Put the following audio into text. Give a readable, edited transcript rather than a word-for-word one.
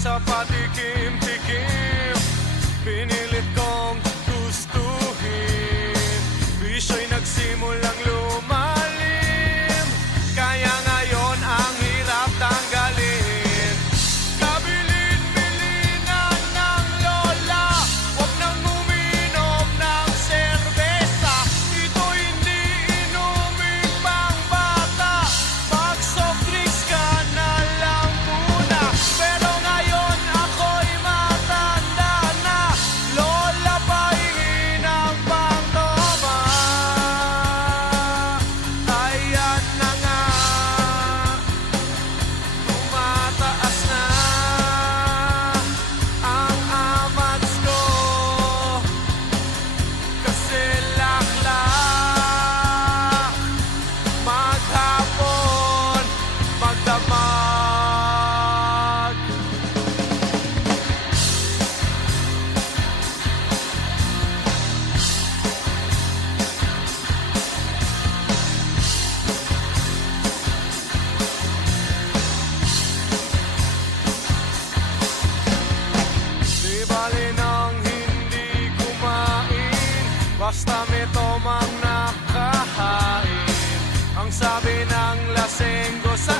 sa patikim-tikim. Pinilit kong gustuhin, bisyo'y nagsimulang lumalim. Kaya ngayon ang hirap tanggalin. Kabilin-bilinan ng lola, huwag nang uminom ng serbesa. Ito hindi inuming pang bata, mag-soft drinks ka na lang muna. Pero ngayon ako'y matanda na, lola pahingin ang pangtoma. Ayan na nga, tumataas na ang amats ko, kasi laklak maghapon magdamag. Di bali nang hindi kumain, basta may tomang nakahain. Ang sabi ng lasenggo sa